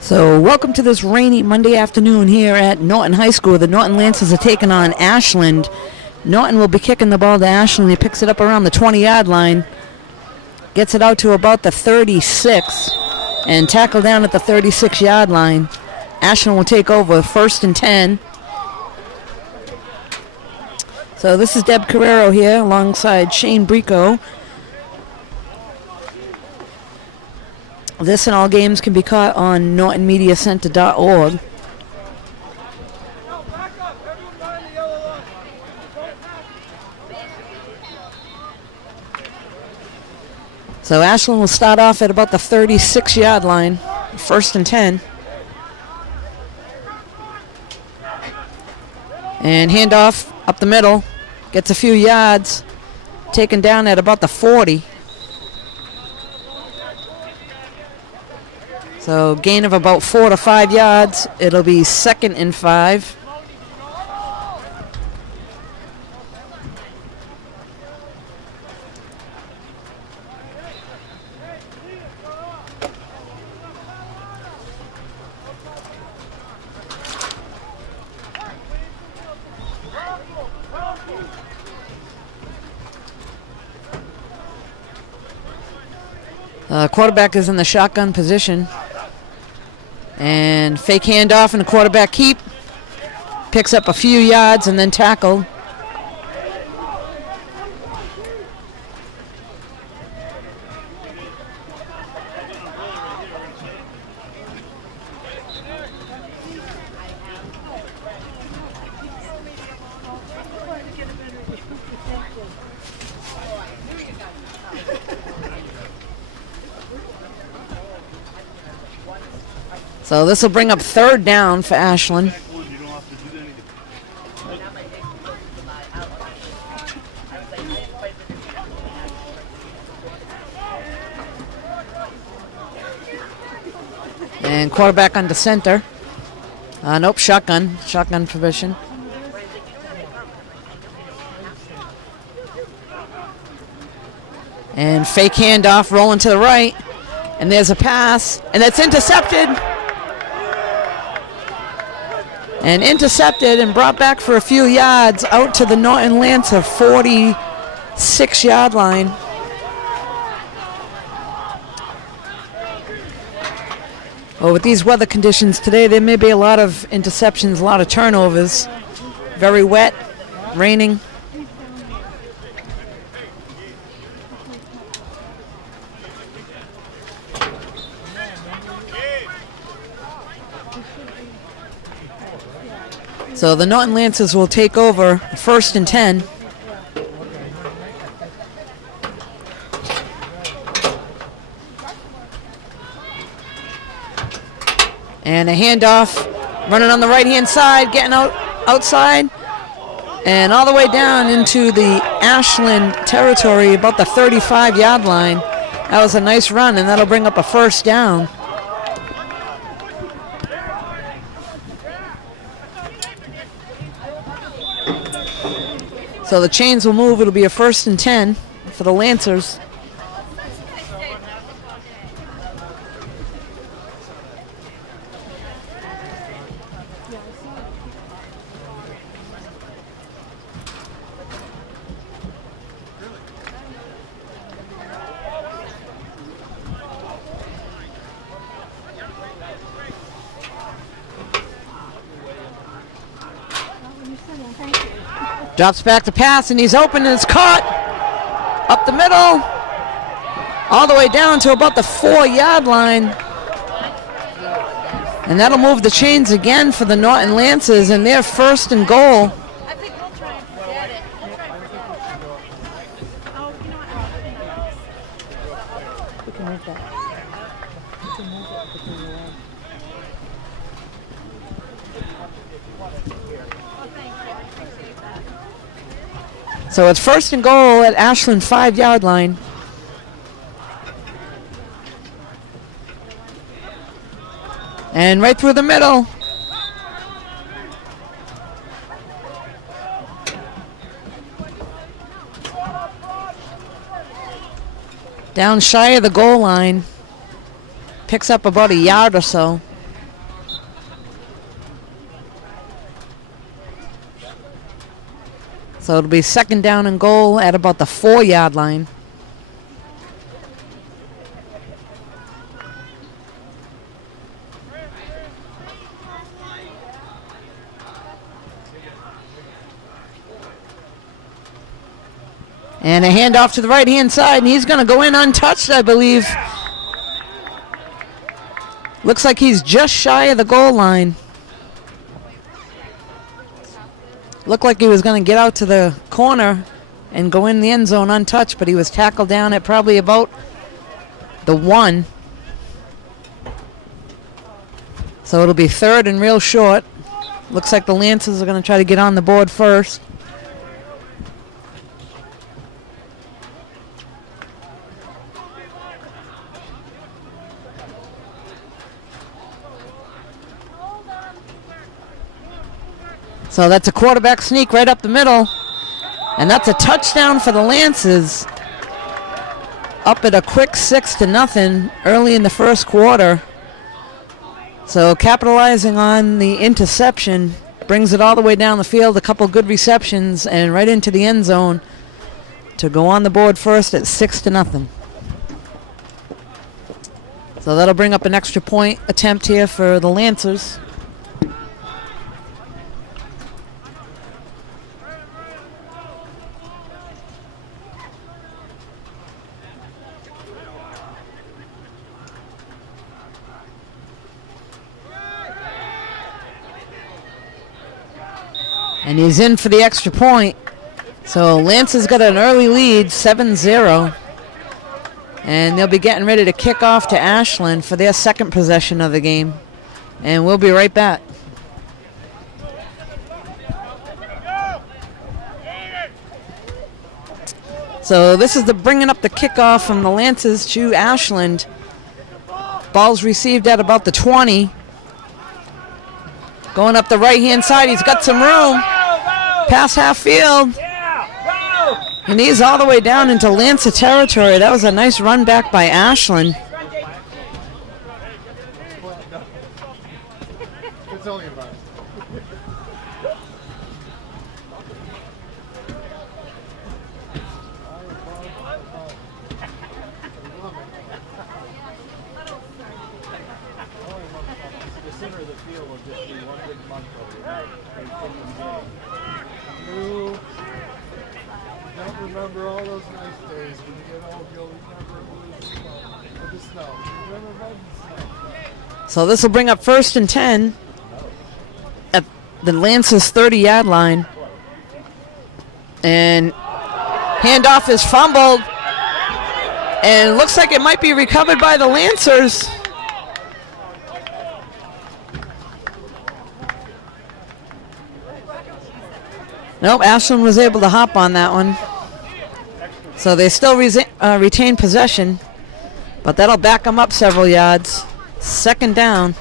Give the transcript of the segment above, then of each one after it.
So welcome to this rainy Monday afternoon here at Norton High School. The Norton Lancers are taking on Ashland. Norton will be kicking the ball to Ashland. He picks it up around the 20-yard line. Gets it out to about the 36 and tackle down at the 36-yard line. Ashland will take over 1st and 10. So this is Deb Carrero here alongside Shane Brico. This and all games can be caught on nortonmediacenter.org. So Ashland will start off at about the 36-yard line, 1st and 10. And handoff up the middle, gets a few yards, taken down at about the 40. So gain of about 4 to 5 yards. It'll be 2nd and 5. Quarterback is in the shotgun position. And fake handoff and a quarterback keep. Picks up a few yards and then tackled. So this will bring up 3rd down for Ashland. And quarterback under center. Nope, shotgun position. And fake handoff, rolling to the right. And there's a pass, and that's intercepted. And intercepted and brought back for a few yards out to the Norton Lancer 46-yard line. Well, with these weather conditions today, there may be a lot of interceptions, a lot of turnovers. Very wet, raining. So the Norton Lancers will take over 1st and 10. And a handoff, running on the right-hand side, getting outside, and all the way down into the Ashland territory, about the 35-yard line. That was a nice run, and that'll bring up a 1st down. So the chains will move. It'll be a 1st and 10 for the Lancers. Drops back to pass, and he's open, and it's caught up the middle, all the way down to about the 4-yard line. And that'll move the chains again for the Norton Lancers, and they're 1st and goal. I think we'll try and forget it. We can move that. We can move it between the legs. So it's 1st and goal at Ashland 5-yard line. And right through the middle. Down shy of the goal line. Picks up about a yard or so. So it'll be second down and goal at about the 4-yard line. And a handoff to the right-hand side, and he's going to go in untouched, I believe. Looks like he's just shy of the goal line. Looked like he was going to get out to the corner and go in the end zone untouched, but he was tackled down at probably about the 1. So it'll be third and real short. Looks like the Lancers are going to try to get on the board first. So that's a quarterback sneak right up the middle. And that's a touchdown for the Lancers. Up at a quick 6-0 early in the first quarter. So capitalizing on the interception, brings it all the way down the field, a couple good receptions, and right into the end zone to go on the board first at 6-0. So that'll bring up an extra point attempt here for the Lancers. And he's in for the extra point. So Lance has got an early lead, 7-0. And they'll be getting ready to kick off to Ashland for their second possession of the game. And we'll be right back. So this is the bringing up the kickoff from the Lancers to Ashland. Ball's received at about the 20. Going up the right-hand side, he's got some room. Past half field. And he's all the way down into Lancer territory. That was a nice run back by Ashland. Remember all those nice days when you get old, you'll remember the snow. Remember the snow. So this will bring up 1st and 10 at the Lancers 30-yard line. And handoff is fumbled. And it looks like it might be recovered by the Lancers. Nope, Ashland was able to hop on that one. So they still retain possession, but that'll back them up several yards. Second down.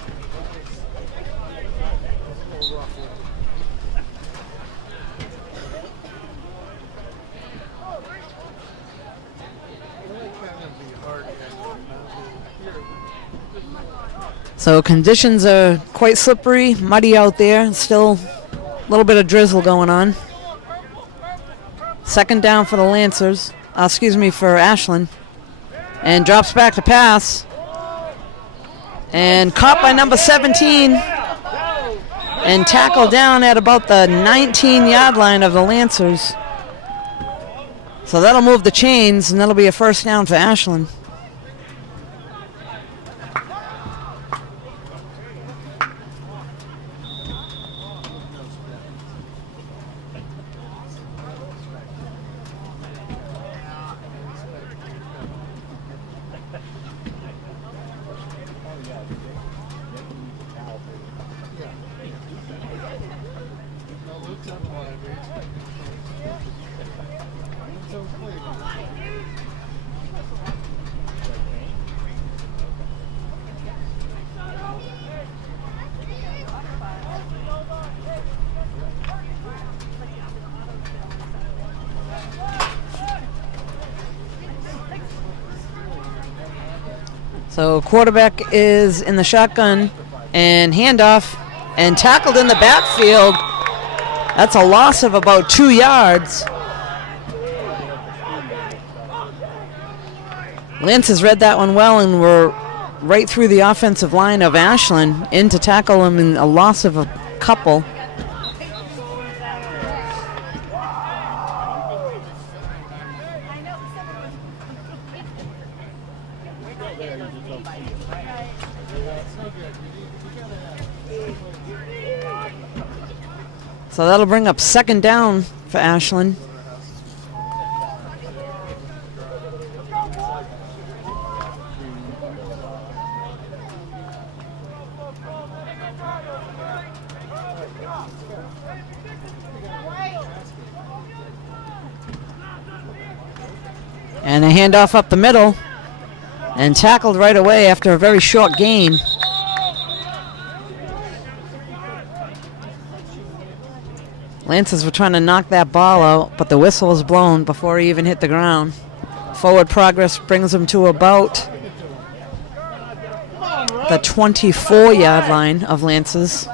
So conditions are quite slippery, muddy out there. Still a little bit of drizzle going on. Second down for the Lancers. For Ashland. And drops back to pass. And caught by number 17. And tackled down at about the 19-yard line of the Lancers. So that'll move the chains, and that'll be a first down for Ashland. So quarterback is in the shotgun and handoff and tackled in the backfield. That's a loss of about 2 yards. Lance has read that one well, and we're right through the offensive line of Ashland in to tackle him in a loss of a couple. So that'll bring up second down for Ashland. And a handoff up the middle and tackled right away after a very short gain. Lancers were trying to knock that ball out, but the whistle was blown before he even hit the ground. Forward progress brings him to about the 24-yard line of Lancers.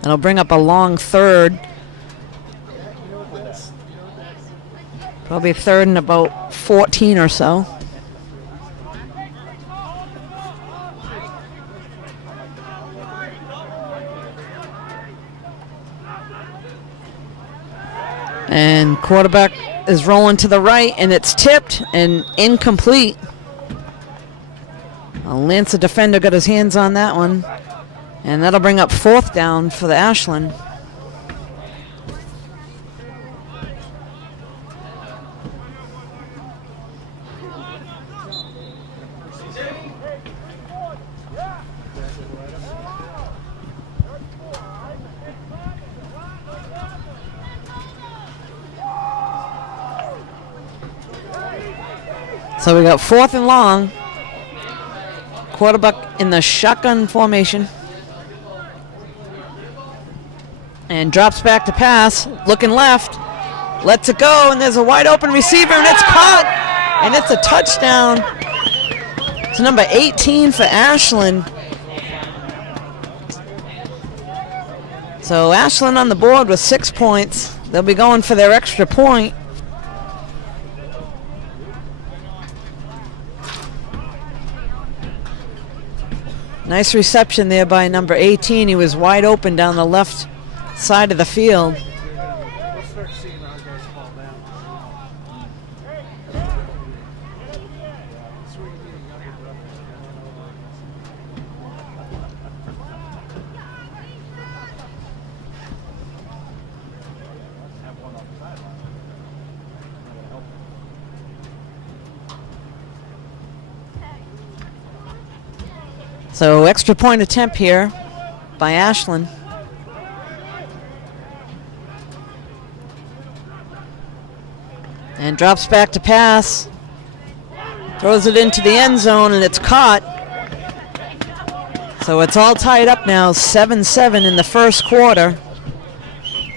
That'll bring up a long third. Probably third and about 14 or so. And quarterback is rolling to the right, and it's tipped and incomplete. A Lancer defender got his hands on that one, and that'll bring up fourth down for the Ashland. So we got fourth and long. Quarterback in the shotgun formation. And drops back to pass, looking left. Lets it go, and there's a wide open receiver, and it's caught. And it's a touchdown. It's number 18 for Ashland. So Ashland on the board with 6 points. They'll be going for their extra point. Nice reception there by number 18. He was wide open down the left side of the field. We'll start seeing our guys fall down. So extra point attempt here by Ashland. And drops back to pass. Throws it into the end zone, and it's caught. So it's all tied up now, 7-7 in the first quarter.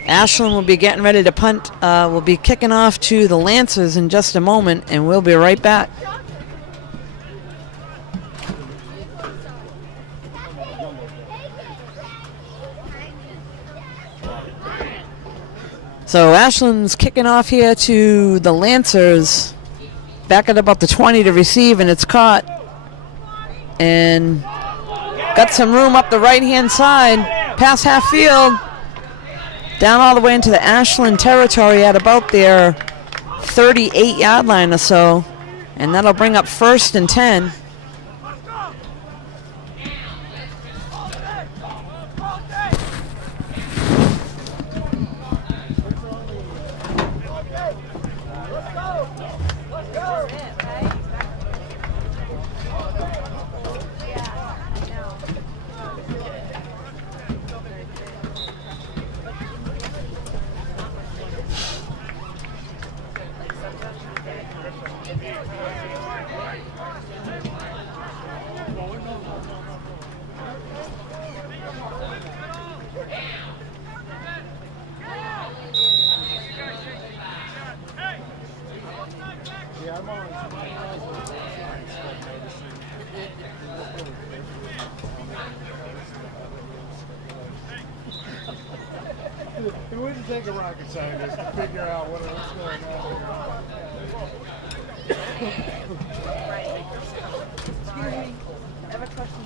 Ashland will be getting ready to punt. We'll be kicking off to the Lancers in just a moment, and we'll be right back. So Ashland's kicking off here to the Lancers. Back at about the 20 to receive, and it's caught. And got some room up the right-hand side. Past half field. Down all the way into the Ashland territory at about their 38-yard line or so. And that'll bring up first and 10. It wouldn't take a rocket scientist to figure out what's going on I have a question.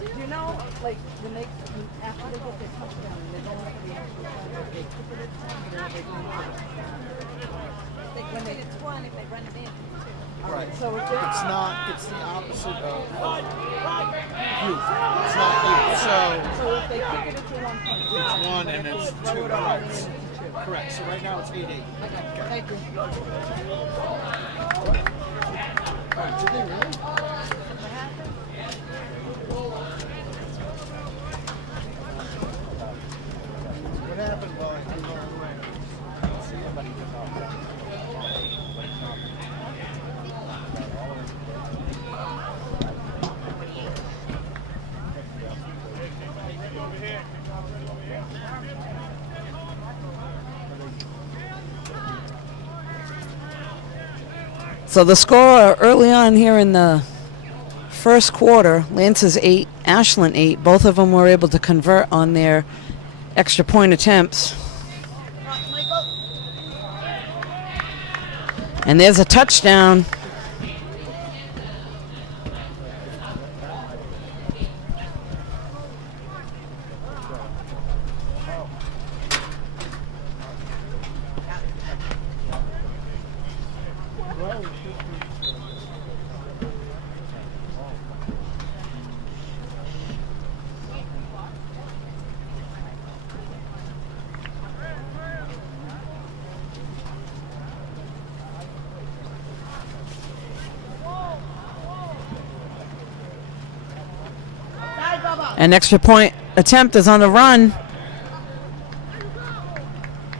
Do you know, like, when they, after they get their touchdown, and they're going for the actual touchdown, they kick it at 10, or they go for it? When they it's one, if they run it in, too. Right. So if they're, It's not, it's the opposite of youth. It's not youth. so if they kick it to 1 point, It's one and if it's they throw two it all in, yards. it's two. Correct. So right now it's 8-8. Okay, thank you. Did they really? What happened? Well, I don't know. Somebody did not. So the score early on here in the first quarter, Lance's 8, Ashland 8. Both of them were able to convert on their extra point attempts. And there's a touchdown. An extra point attempt is on the run.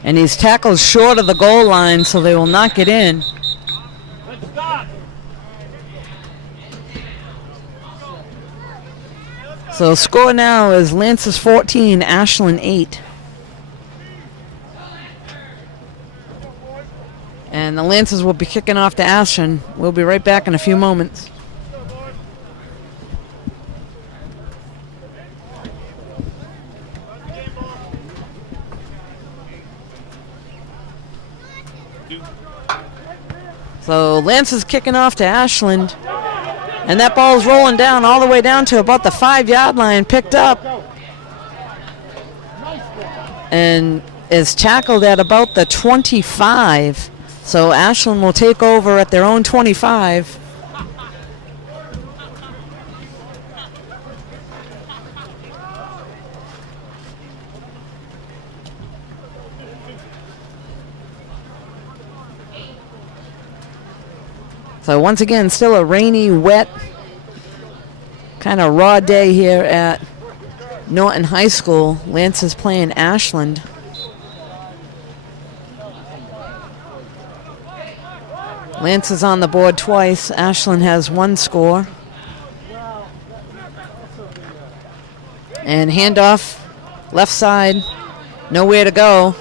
And he's tackled short of the goal line, so they will not get in. So score now is Lance's 14, Ashland 8. And the Lancers will be kicking off to Ashland. We'll be right back in a few moments. So Lance is kicking off to Ashland. And that ball's rolling down all the way down to about the 5-yard line, picked up. And is tackled at about the 25. So Ashland will take over at their own 25. So once again, still a rainy, wet, kind of raw day here at Norton High School. Lance is playing Ashland. Lance is on the board twice. Ashland has one score. And handoff, left side, nowhere to go.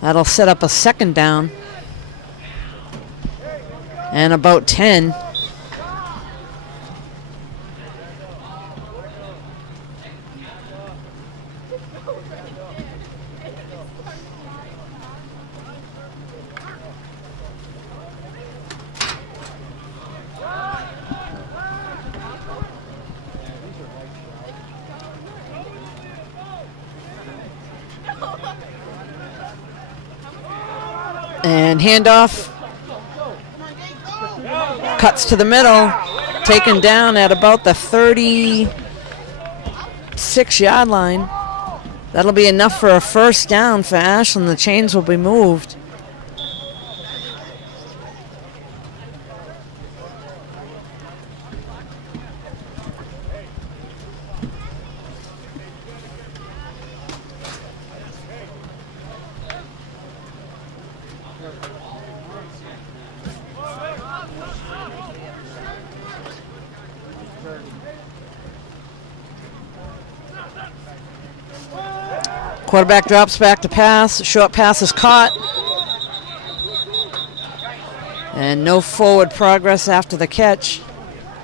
That'll set up a second down. And about 10. And handoff, cuts to the middle, taken down at about the 36-yard line. That'll be enough for a first down for Ashland. The chains will be moved. Quarterback drops back to pass. Short pass is caught. And no forward progress after the catch.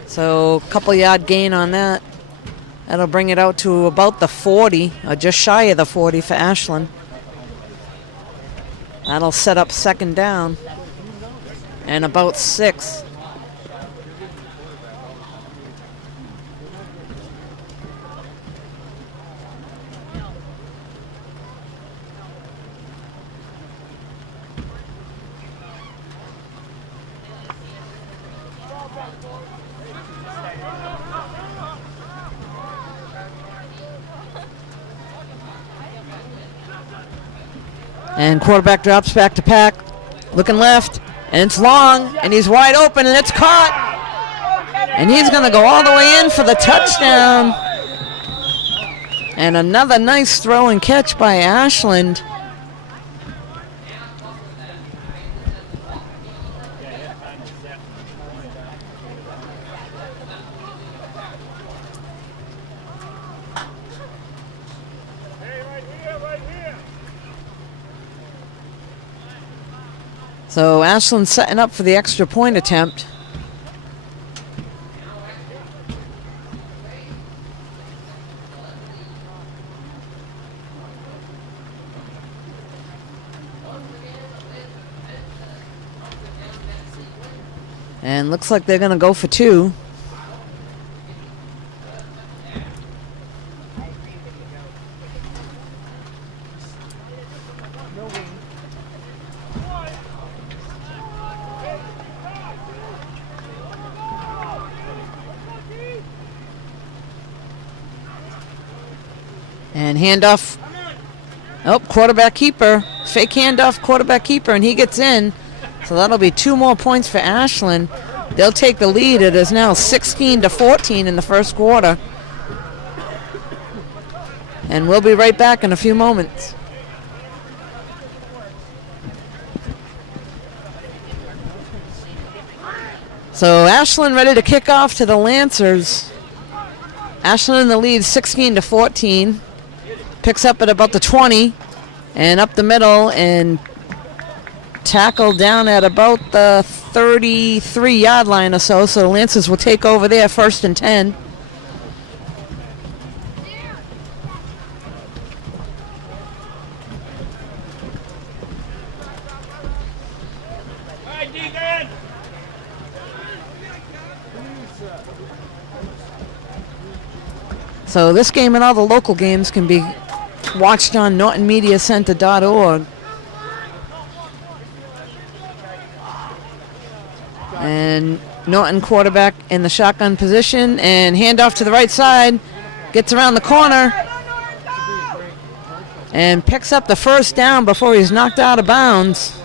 So a couple yard gain on that. That'll bring it out to about the 40, or just shy of the 40 for Ashland. That'll set up second down. And about 6. And quarterback drops back to pack, looking left, and it's long, and he's wide open, and it's caught. And he's going to go all the way in for the touchdown. And another nice throw and catch by Ashland. So Ashland setting up for the extra point attempt. And looks like they're going to go for 2. And handoff. Oh, quarterback keeper. Fake handoff, quarterback keeper, and he gets in. So that'll be 2 more points for Ashland. They'll take the lead. It is now 16-14 in the first quarter. And we'll be right back in a few moments. So Ashland ready to kick off to the Lancers. Ashland in the lead 16-14. Picks up at about the 20 and up the middle and tackled down at about the 33-yard line or so. So the Lancers will take over there, 1st and 10. So this game and all the local games can be watched on NortonMediaCenter.org. And Norton quarterback in the shotgun position and handoff to the right side. Gets around the corner and picks up the first down before he's knocked out of bounds.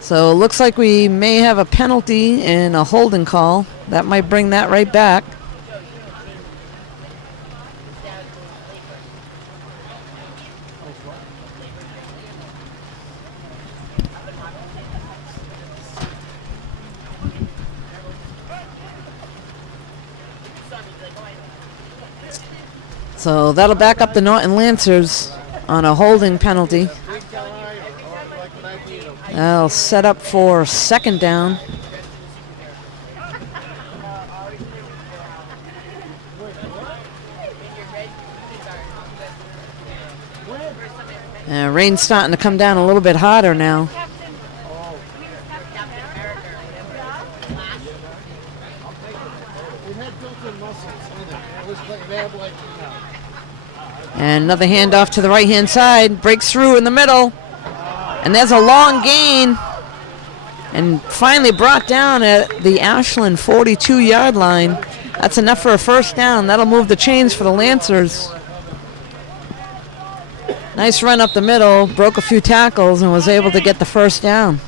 So it looks like we may have a penalty and a holding call. That might bring that right back. So that'll back up the Norton Lancers on a holding penalty. That'll set up for second down. Rain's starting to come down a little bit harder now. And another handoff to the right-hand side. Breaks through in the middle. And there's a long gain. And finally brought down at the Ashland 42-yard line. That's enough for a first down. That'll move the chains for the Lancers. Nice run up the middle. Broke a few tackles and was able to get the first down.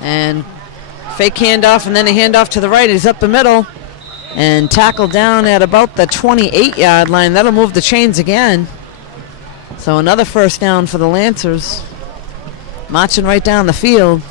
And fake handoff and then a handoff to the right. He's up the middle and tackled down at about the 28-yard line. That'll move the chains again. So another first down for the Lancers. marching right down the field.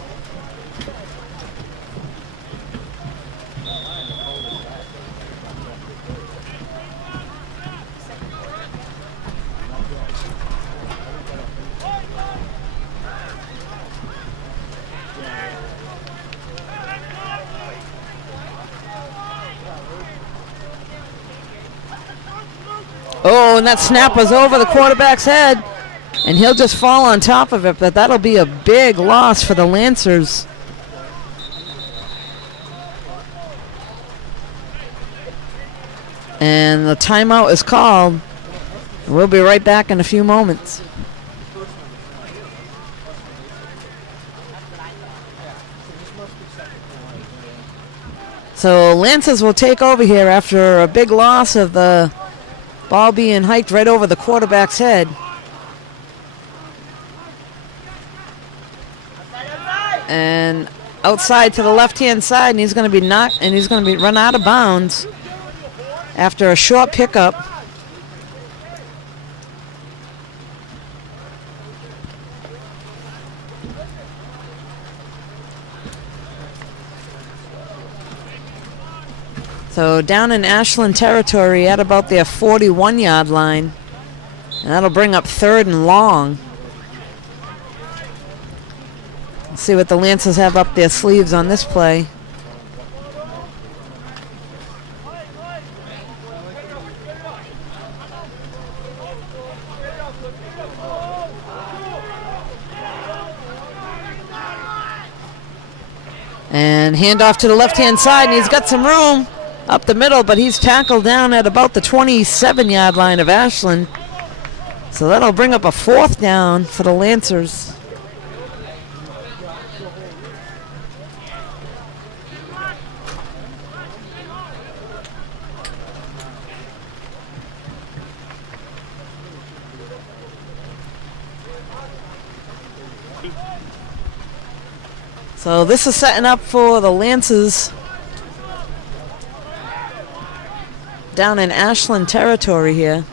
Oh, and that snap was over the quarterback's head, and he'll just fall on top of it, but that'll be a big loss for the Lancers. And the timeout is called. We'll be right back in a few moments. So Lancers will take over here after a big loss of the ball being hiked right over the quarterback's head. And outside to the left-hand side, and he's going to be knocked, and he's going to be run out of bounds after a short pickup. So down in Ashland territory at about their 41-yard line. And that'll bring up 3rd and long. Let's see what the Lancers have up their sleeves on this play. And handoff to the left-hand side, and he's got some room up the middle, but he's tackled down at about the 27-yard line of Ashland. So that'll bring up a 4th down for the Lancers. So this is setting up for the Lancers down in Ashland territory here.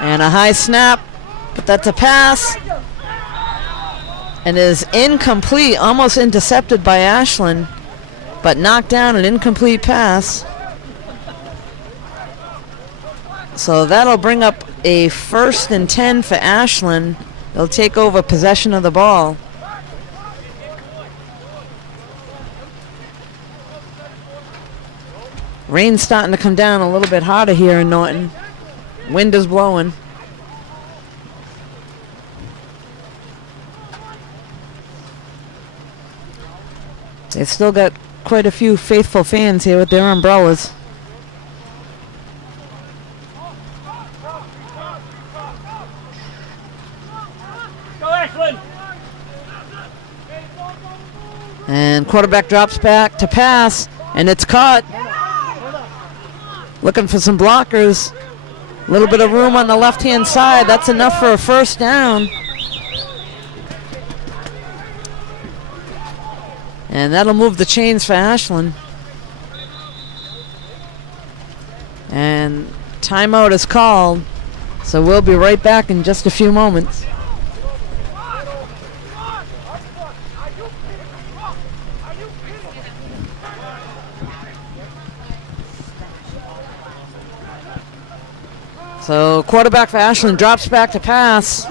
And a high snap, but that's a pass. And is incomplete, almost intercepted by Ashland, but knocked down, an incomplete pass. So that'll bring up a 1st and 10 for Ashland. They'll take over possession of the ball. Rain's starting to come down a little bit harder here in Norton. Wind is blowing. They've still got quite a few faithful fans here with their umbrellas. And quarterback drops back to pass, and it's caught. Looking for some blockers. A little bit of room on the left-hand side. That's enough for a 1st down. And that'll move the chains for Ashland. And timeout is called. So we'll be right back in just a few moments. So quarterback for Ashland drops back to pass.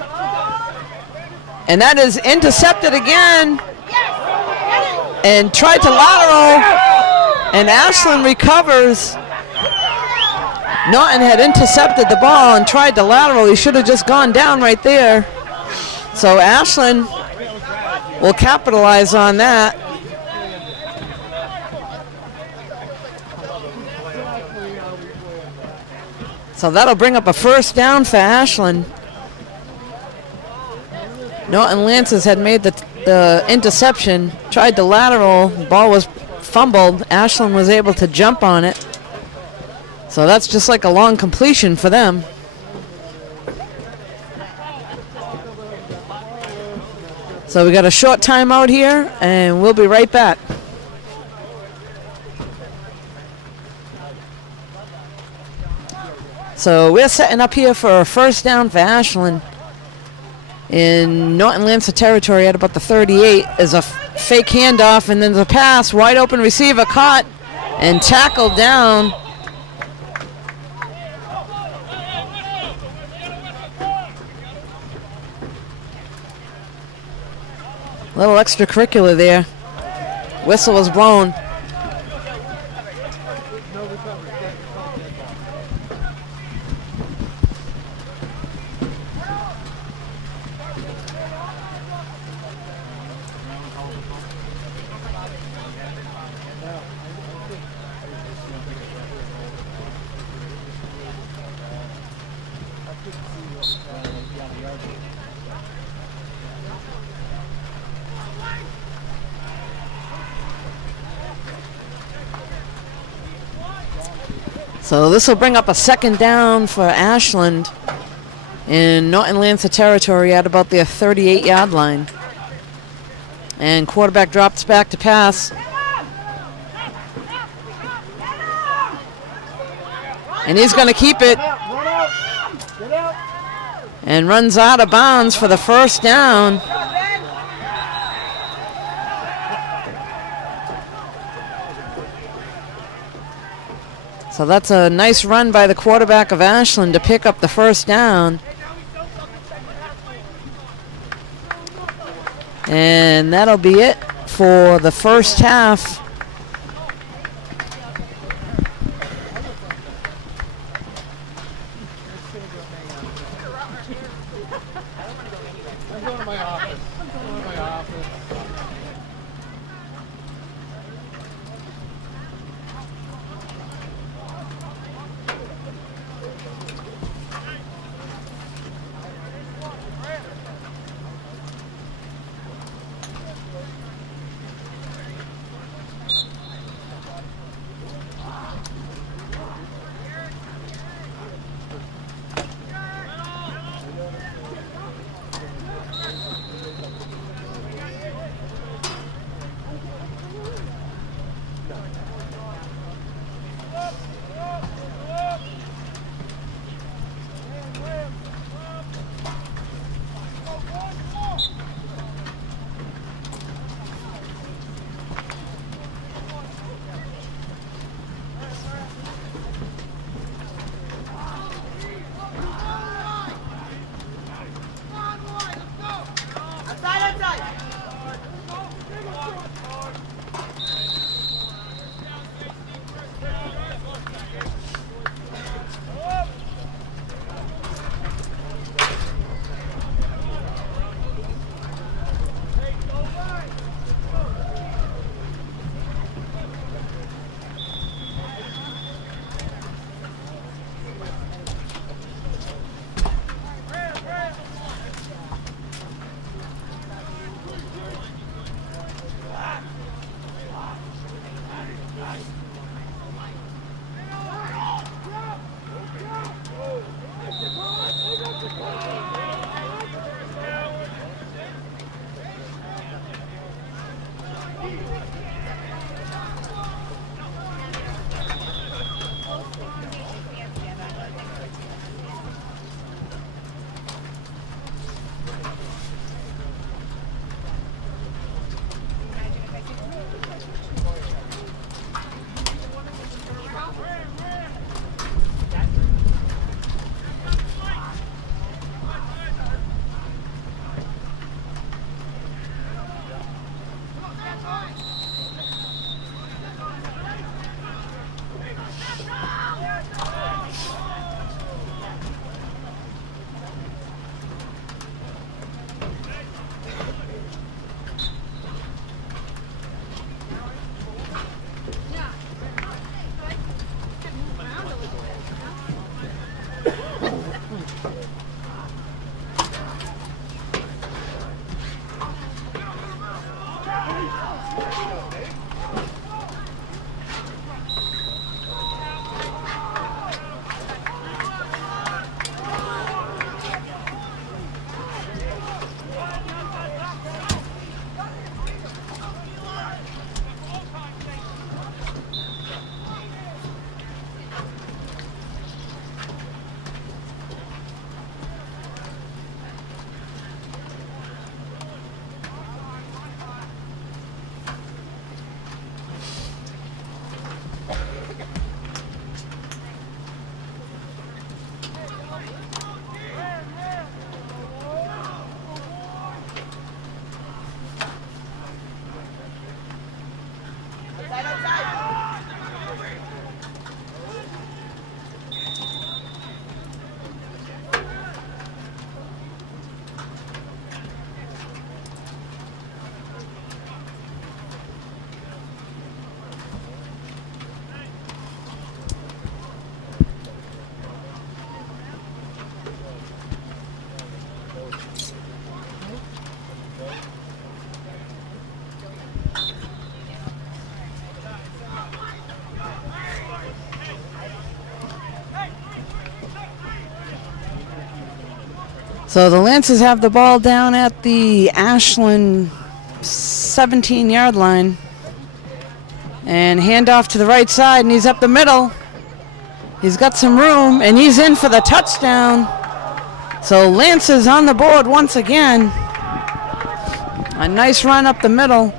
And that is intercepted again. And tried to lateral. And Ashland recovers. Norton had intercepted the ball and tried to lateral. He should have just gone down right there. So Ashland will capitalize on that. So that'll bring up a 1st down for Ashland. Norton Lancers had made the interception, tried to lateral, ball was fumbled. Ashland was able to jump on it. So that's just like a long completion for them. So we got a short timeout here, and we'll be right back. So we're setting up here for a first down for Ashland in Norton Lancer territory at about the 38. Is a fake handoff, and then the pass, wide open receiver caught and tackled down. Little extracurricular there. Whistle was blown. So this will bring up a second down for Ashland in Norton Lancer territory at about their 38-yard line. And quarterback drops back to pass. And he's going to keep it. And runs out of bounds for the first down. So that's a nice run by the quarterback of Ashland to pick up the first down. And that'll be it for the first half. I'm going to my office. So the Lancers have the ball down at the Ashland 17-yard line. And handoff to the right side, and he's up the middle. He's got some room, and he's in for the touchdown. So Lancers on the board once again. A nice run up the middle.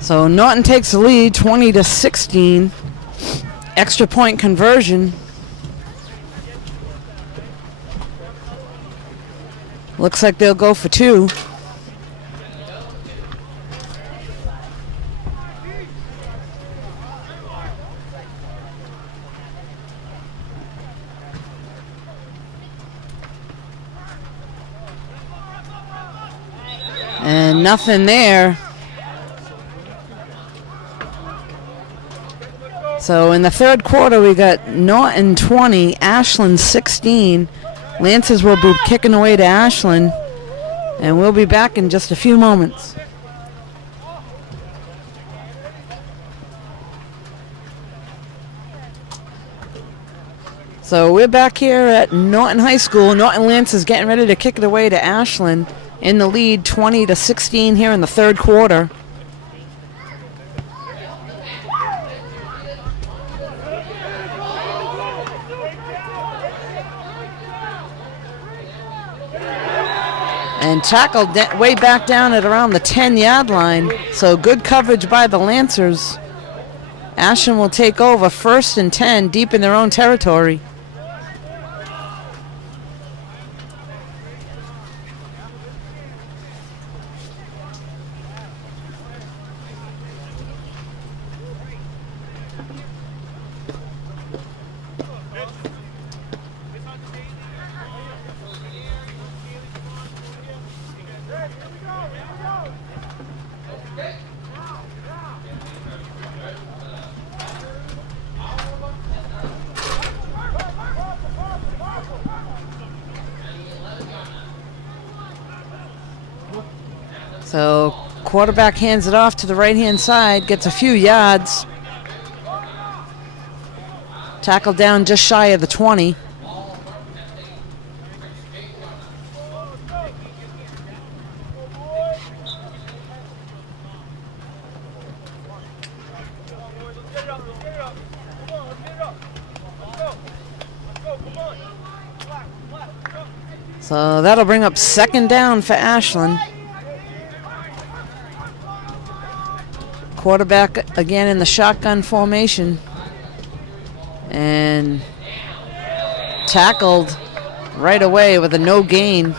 So Norton takes the lead, 20-16. Extra point conversion. Looks like they'll go for 2. And nothing there. So in the third quarter, we got Norton 20, Ashland 16. Lancers will be kicking away to Ashland, and we'll be back in just a few moments. So we're back here at Norton High School. Norton Lancers getting ready to kick it away to Ashland, in the lead 20-16 here in the third quarter. And tackled way back down at around the 10-yard line. So good coverage by the Lancers. Ashland will take over 1st and 10 deep in their own territory. So quarterback hands it off to the right-hand side, gets a few yards. Tackle down just shy of the 20. So that'll bring up 2nd down for Ashland. Quarterback again in the shotgun formation. And tackled right away with a no gain.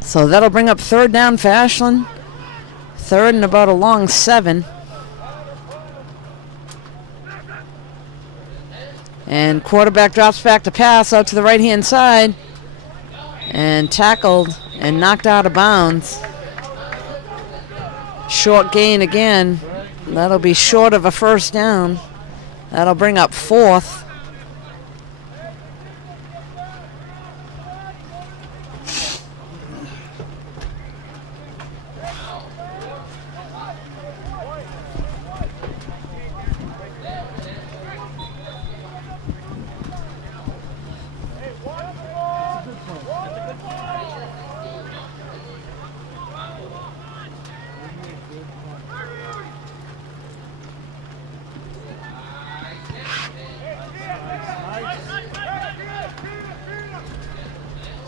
So that'll bring up 3rd down for Ashland. 3rd and about a long 7. And quarterback drops back to pass out to the right-hand side. And tackled and knocked out of bounds. Short gain again. That'll be short of a 1st down. That'll bring up 4th.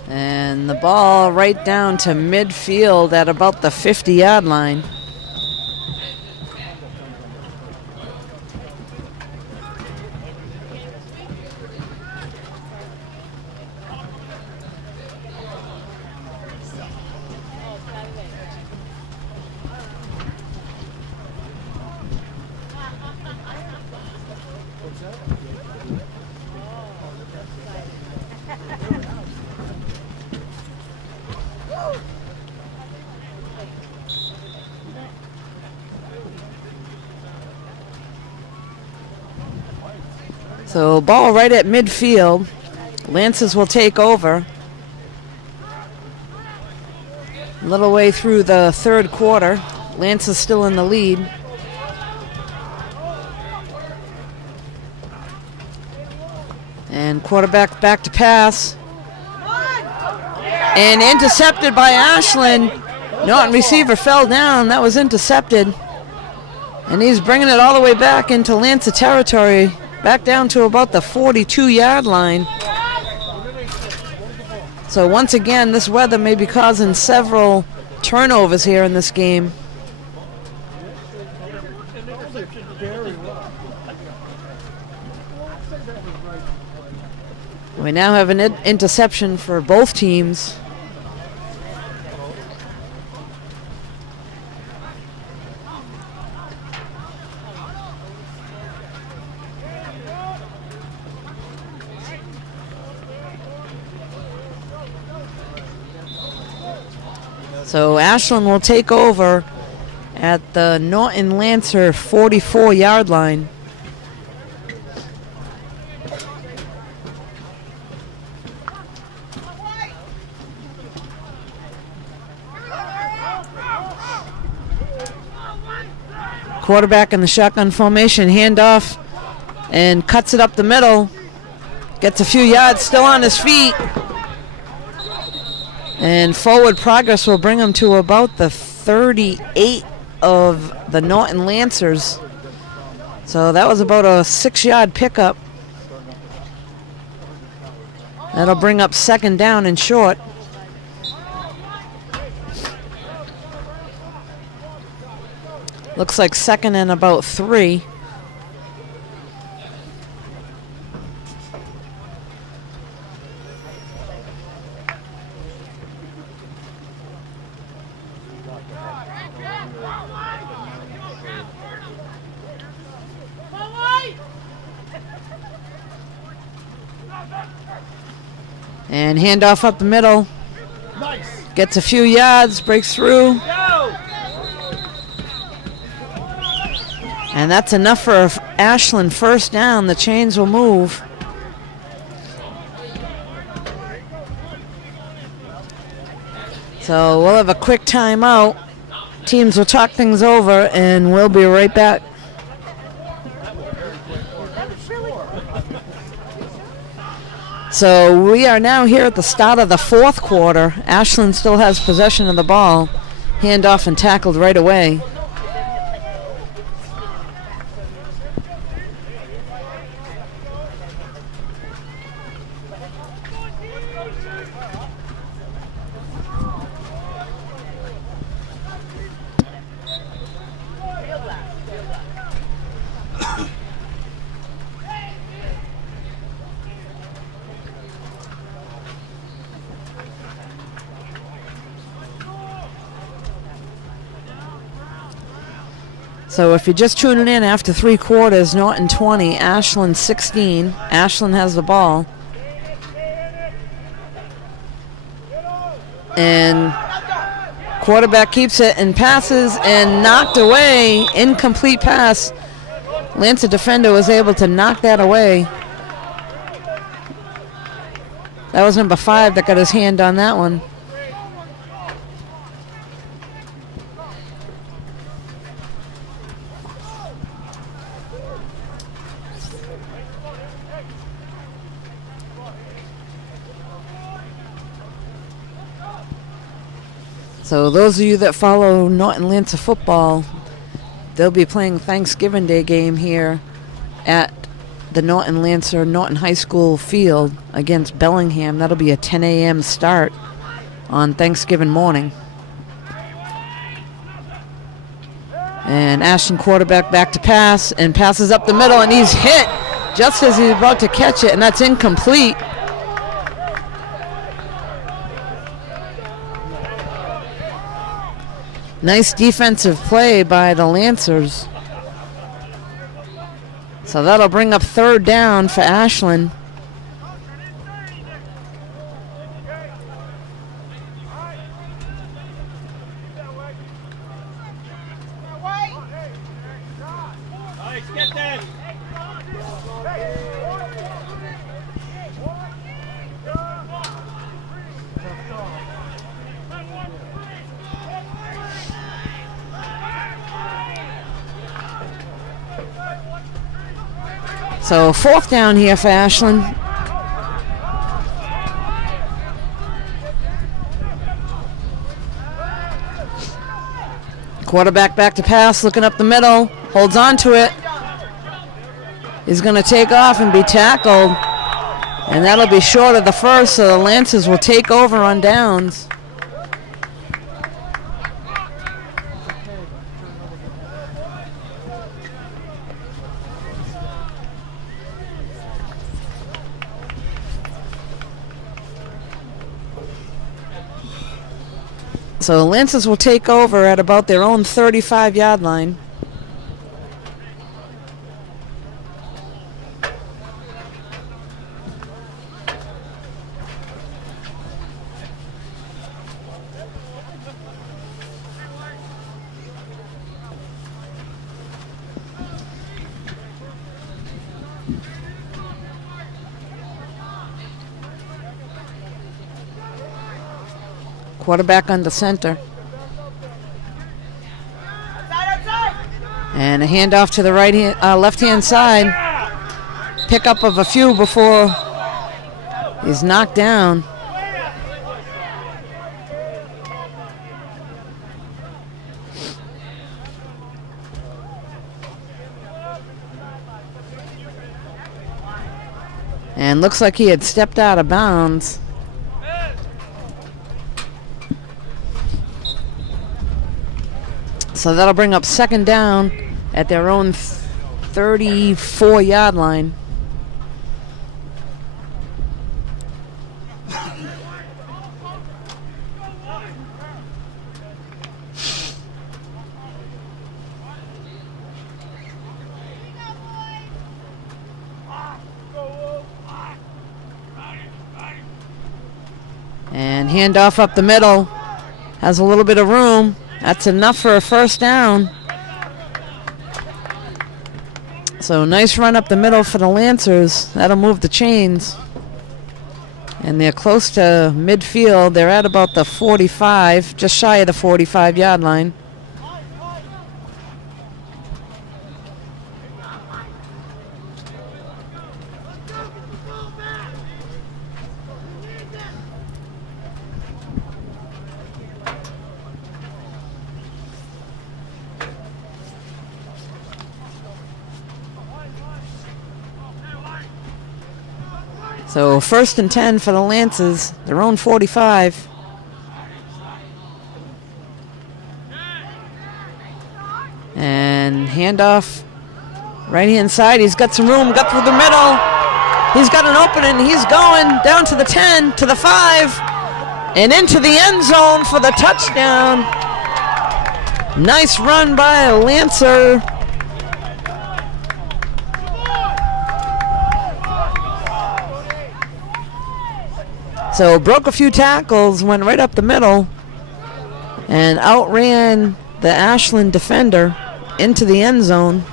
And the ball right down to midfield at about the 50-yard line. So ball right at midfield. Lancers will take over. A little way through the third quarter. Lancers still in the lead. And quarterback back to pass. And intercepted by Ashland. Norton receiver fell down. That was intercepted. And he's bringing it all the way back into Lancer territory. Back down to about the 42-yard line. So once again, this weather may be causing several turnovers here in this game. We now have an interception for both teams. So Ashland will take over at the Norton Lancer 44-yard line. Quarterback in the shotgun formation, handoff, and cuts it up the middle. Gets a few yards, still on his feet. And forward progress will bring him to about the 38 of the Norton Lancers. So that was about a 6-yard pickup. That'll bring up second down and short. Looks like second and about 3. And handoff up the middle. Gets a few yards, breaks through. And that's enough for Ashland first down. The chains will move. So we'll have a quick timeout. Teams will talk things over and we'll be right back. So we are now here at the start of the fourth quarter. Ashland still has possession of the ball. Handoff and tackled right away. So if you're just tuning in after 3 quarters, Norton 20, Ashland 16. Ashland has the ball. And quarterback keeps it and passes and knocked away. Incomplete pass. Lancer defender was able to knock that away. That was number 5 that got his hand on that one. So those of you that follow Norton Lancer football, they'll be playing Thanksgiving Day game here at the Norton Lancer Norton High School field against Bellingham. That'll be a 10 a.m. start on Thanksgiving morning. And Ashland quarterback back to pass and passes up the middle, and he's hit just as he's about to catch it, and that's incomplete. Nice defensive play by the Lancers. So that'll bring up third down for Ashland. So 4th down here for Ashland. Quarterback back to pass, looking up the middle, holds on to it. He's going to take off and be tackled. And that'll be short of the first, so the Lancers will take over on downs. So the Lancers will take over at about their own 35-yard line. Quarterback on the center. And a handoff to the left-hand side. Pickup of a few before he's knocked down. And looks like he had stepped out of bounds. So that'll bring up 2nd down at their own 34-yard line. And handoff up the middle. Has a little bit of room. That's enough for a 1st down. So nice run up the middle for the Lancers. That'll move the chains. And they're close to midfield. They're at about the 45, just shy of the 45-yard line. So 1st and 10 for the Lancers, their own 45. And handoff right-hand side. He's got some room, got through the middle. He's got an opening. He's going down to the 10, to the 5, and into the end zone for the touchdown. Nice run by a Lancer. So broke a few tackles, went right up the middle, and outran the Ashland defender into the end zone.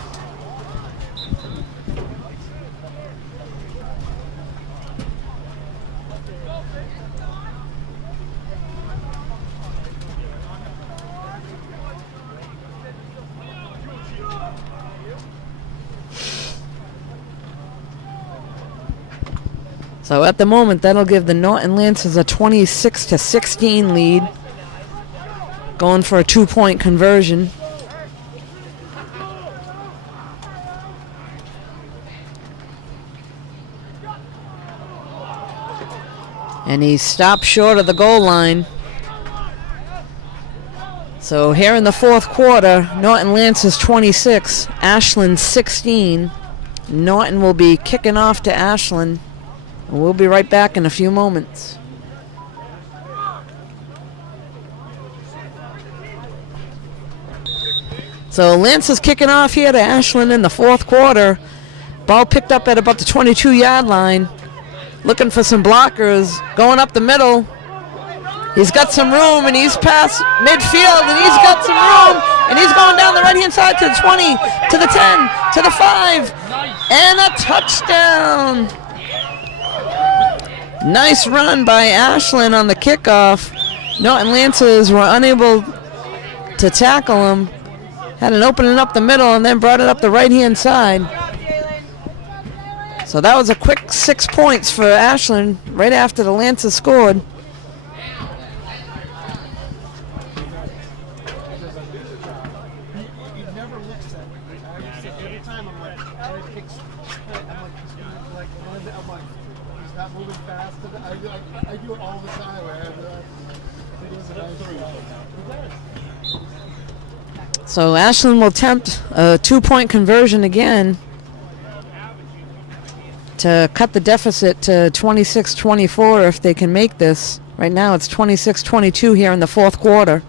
So at the moment, that'll give the Norton Lancers a 26-16 lead. Going for a 2-point conversion. And he stopped short of the goal line. So here in the 4th quarter, Norton Lancers 26, Ashland 16. Norton will be kicking off to Ashland. We'll be right back in a few moments. So Lancers kicking off here to Ashland in the 4th quarter. Ball picked up at about the 22-yard line. Looking for some blockers. Going up the middle. He's got some room, and he's past midfield, and he's got some room, and he's going down the right-hand side to the 20, to the 10, to the 5, and a touchdown. Nice run by Ashland on the kickoff. Norton Lancers were unable to tackle him. Had an opening up the middle and then brought it up the right-hand side. So that was a quick 6 points for Ashland right after the Lancers scored. He never looks at me. Every time I'm like, he's not moving fast. I do it all the time. It was a nice So Ashland will attempt a 2-point conversion again to cut the deficit to 26-24 if they can make this. Right now it's 26-22 here in the fourth quarter.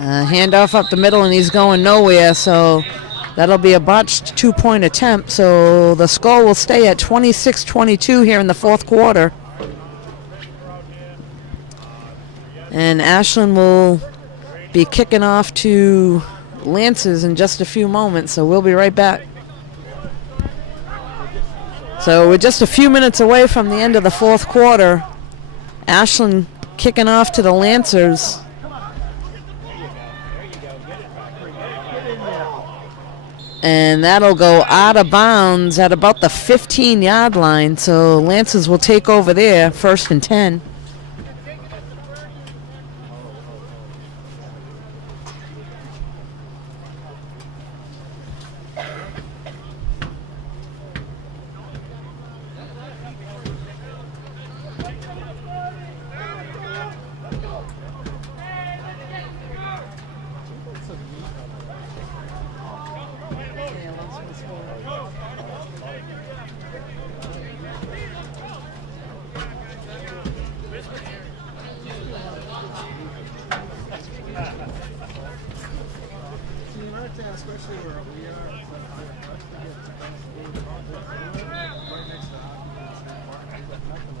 Handoff up the middle, and he's going nowhere, so that'll be a botched 2-point attempt. So the score will stay at 26-22 here in the fourth quarter. And Ashland will be kicking off to Lancers in just a few moments, so we'll be right back. So we're just a few minutes away from the end of the fourth quarter. Ashland kicking off to the Lancers. And that'll go out of bounds at about the 15-yard line. So Lancers will take over there, 1st and 10. especially where we are. It's like higher price to get to right next to the occupancy market. We've got nothing else.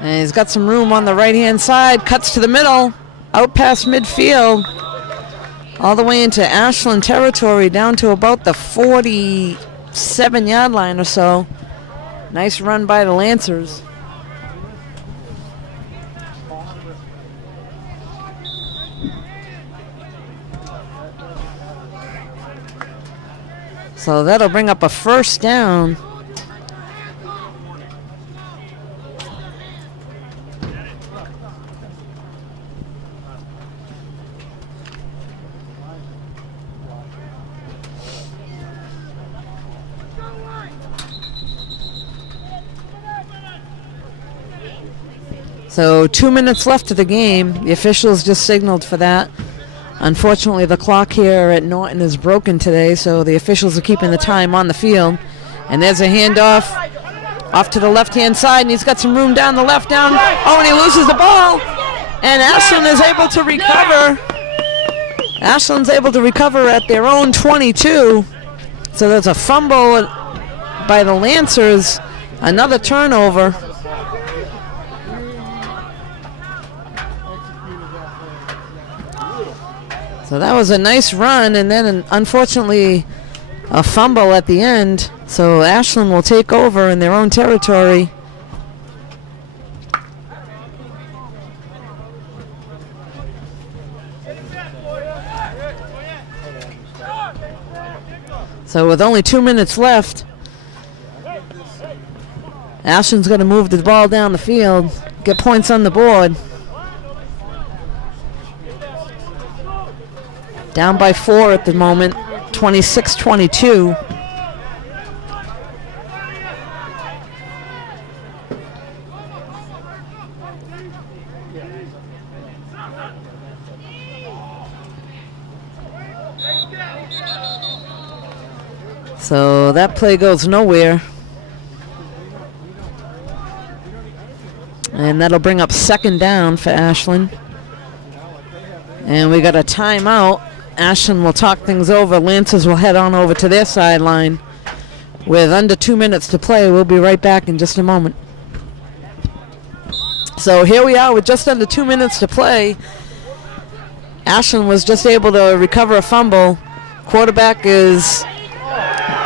And he's got some room on the right-hand side. Cuts to the middle. Out past midfield. All the way into Ashland territory. Down to about the 47-yard line or so. Nice run by the Lancers. So that'll bring up a first down. So 2 minutes left of the game. The officials just signaled for that. Unfortunately, the clock here at Norton is broken today, so the officials are keeping the time on the field. And there's a handoff off to the left-hand side, and he's got some room down the left down. Oh, and he loses the ball. And Ashland is able to recover. Ashland's able to recover at their own 22. So there's a fumble by the Lancers. Another turnover. So that was a nice run, and then unfortunately a fumble at the end. So Ashland will take over in their own territory. So with only 2 minutes left, Ashland's going to move the ball down the field, get points on the board. Down by 4 at the moment, 26-22. So that play goes nowhere. And that'll bring up second down for Ashland. And we got a timeout. Ashland will talk things over. Lancers will head on over to their sideline. With under 2 minutes to play, we'll be right back in just a moment. So here we are with just under 2 minutes to play. Ashland was just able to recover a fumble. Quarterback is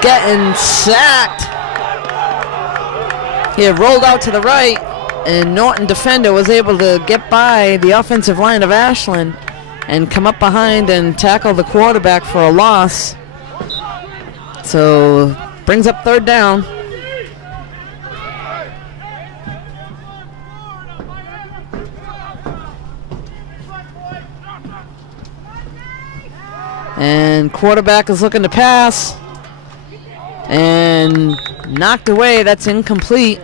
getting sacked. He had rolled out to the right, and Norton defender was able to get by the offensive line of Ashland and come up behind and tackle the quarterback for a loss. So brings up third down. And quarterback is looking to pass. And knocked away. That's incomplete.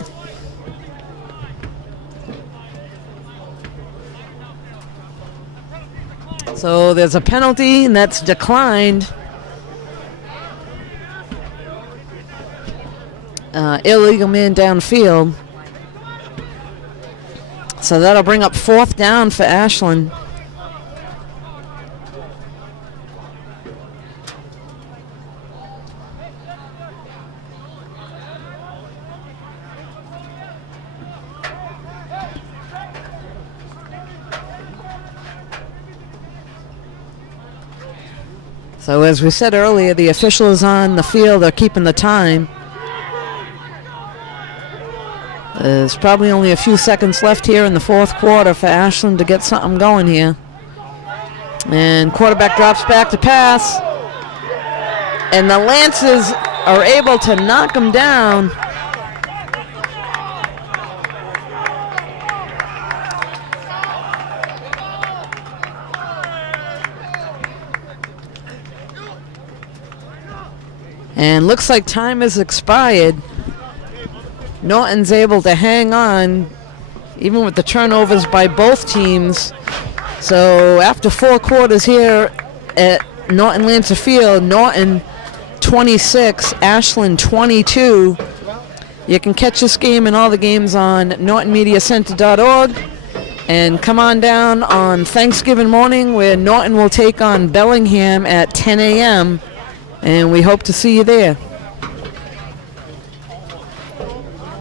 So there's a penalty, and that's declined. Illegal man downfield. So that'll bring up fourth down for Ashland. So as we said earlier, the officials on the field are keeping the time. There's probably only a few seconds left here in the fourth quarter for Ashland to get something going here. And quarterback drops back to pass. And the Lancers are able to knock him down. And looks like time has expired. Norton's able to hang on, even with the turnovers by both teams. So after 4 quarters here at Norton Lancer Field, Norton 26, Ashland 22. You can catch this game and all the games on NortonMediaCenter.org. And come on down on Thanksgiving morning, where Norton will take on Bellingham at 10 a.m. And we hope to see you there.